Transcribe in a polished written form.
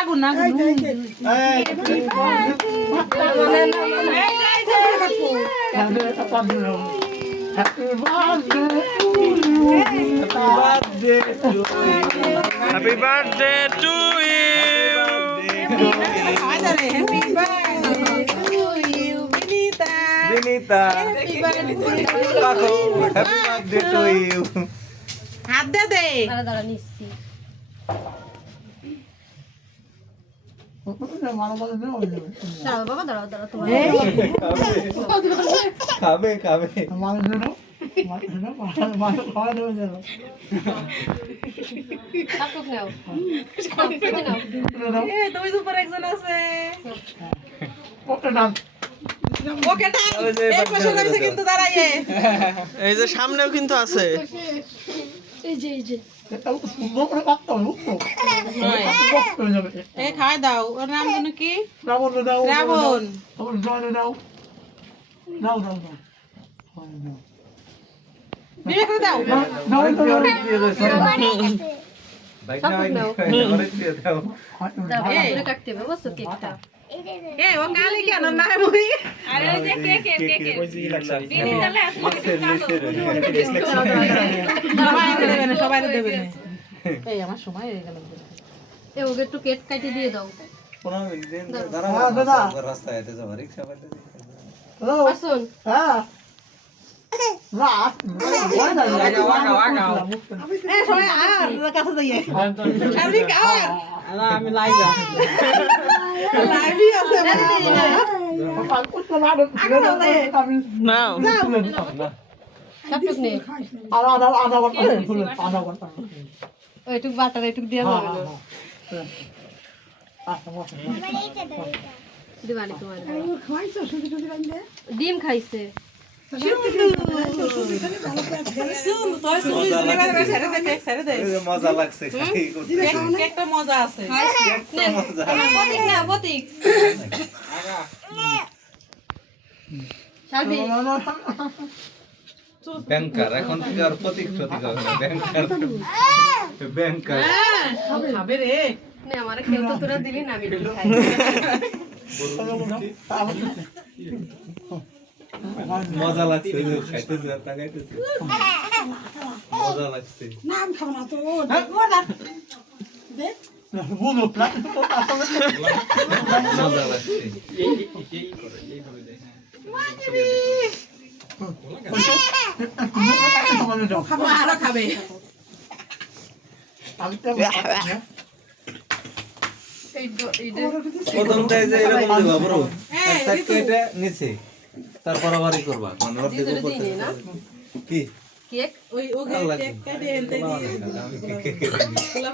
আগুন না আগুন Happy birthday to you. Binita. Happy birthday to you. হাত দে দে দাঁড়া দাঁড়া নিচ্ছি দাঁড়াও বাবা দাঁড়াও দাঁড়াও তোমার খাবে খাবে কাকুক নাও তুমি সুপার একজন আছে ওকে টান এই পাশে লাগছে কিন্তু দাঁড়াইয়ে এই যে সামনেও কিন্তু আছে এই যে এ খাই দাও ওর নাম যেন কি শ্রাবণ বিয়ে করে দাও দাঁড়াও কাটতে হবে বুঝছো কেকটা এ ও গালি কেন না মুই আরে ওই যে কেকের বিনিতালে সবাই দেবে না এই আমার সময় হয়ে গেল এ ওকে একটু কেক কাটে দিয়ে দাও রাস্তায় হেঁটে যাবো রিক্সা পাইতে আসুন এ সবাই আর কাছে যাইয়ে শারমিক আর আমি লাইভ লাইভই আছে নাও কাটুক নে একটু বাটার একটু দিয়ে দাও দিবানি তোমার ডিম খাইছে মজা লাগছে কেকটা মজা আছে বতিক না বতিক শালবি ব্যাংকার এখন থেকে আর প্রতীক প্রতীক হবে না ব্যাংকার ব্যাংকার খাবে রে নে আমারে কেউ তো তোরা দিলি না আমি খাই মজা লাগছে খাইতেছে আর তাকাইতেছে মজা লাগছে মজা লাগছে আরো খাবে প্রথমটাই যে এরকম দেবা বড় সাইডটা নিচে তারপর আবারই করবা মানে অর্ধেক উপর কি কেক ওই ওকে কেকটা দিয়ে আমি